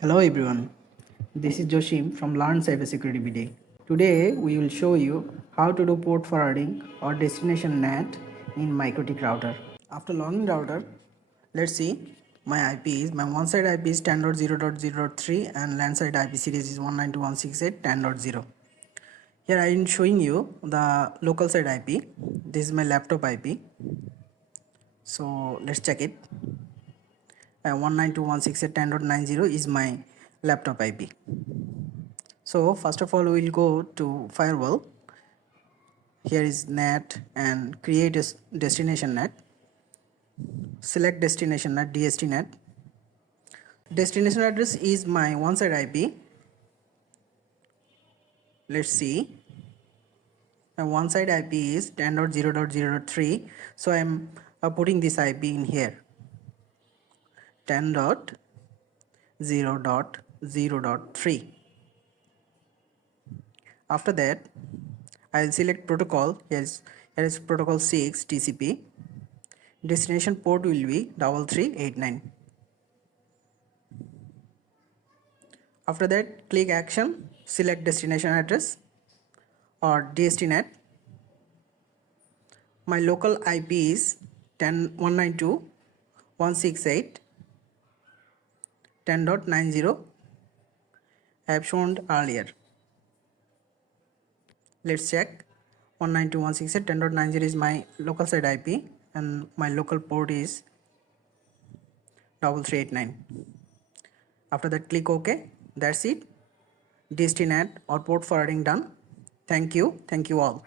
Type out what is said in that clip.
Hello everyone, this is Joshim from Learn Cybersecurity BD. Today we will show you how to do port forwarding or destination NAT in MikroTik router. After logging router, let's see my one side IP is 10.0.0.3 and LAN side IP series is 192.168.10.0. Here I am showing you the local side IP. This is my laptop IP. So let's check it. 192.168.10.90 is my laptop IP. So first of all we will go to Firewall. Here is NAT and create a destination NAT. Select destination NAT, DstNAT. Destination address is my one side IP. Let's see. My one side IP is 10.0.0.3. So I am putting this IP in here. 10.0.0.3. After that, I will select protocol. Here is protocol 6 TCP. Destination port will be 3389. After that, click action, select destination address or DstNAT. My local IP is 10.192.168.10.90. I have shown earlier. Let's check. 192.168.10.90 is my local side IP and my local port is 3389. After that, click OK. That's it. DstNAT or port forwarding done. Thank you all.